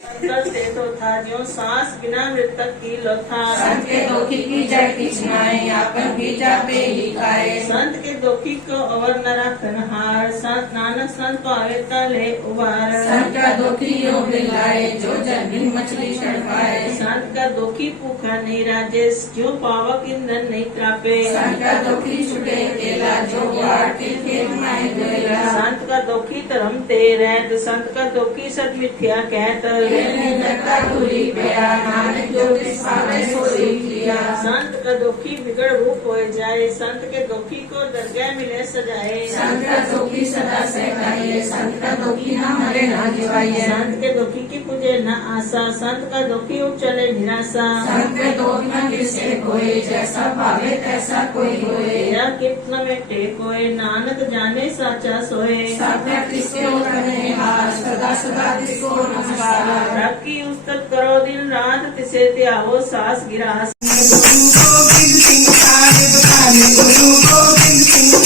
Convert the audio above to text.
करते तो था जो सांस बिना मृतक की लोथा। संत के दोखी की जड़ किचनाए आपन भी जाते ही खाए। संत के दोखी को अवर न राखन हार संत नानक संत पावे तले उबार। संत का दोखी यो बिलाए जो जन बिन मछली चढ़ाए। संत का दोखी भूखा नहीं राजेश जो पावक ईंधन नहीं त्रापे। संत का दोखी छुटे केला जो बाढ़ के खेत माए गोएला। संत का दोखी धर्म ते रहत संत का दोखी सद मिथ्या कहत। संत का दुखी बिगड़ रूप हो जाए संत के दुखी को दरगाह मिले सजाए। संत का दुखी सदा सहकाइए संत का दुखी न मरे न जिवाइए। संत के दुखी की पूजे न आशा संत का दुखी उचले निराशा। संत के दुख न किसे कोई जैसा भावे तैसा कोई होए। या कितना में टेकोए नानक जाने साचा सोए। साध्या किसके उतरने हार सदा सदा किसको नमस्कार। रब की उस्तत करो दिन रात तिसे त्यागो सास गिरास। गुरु गोविंद सिंह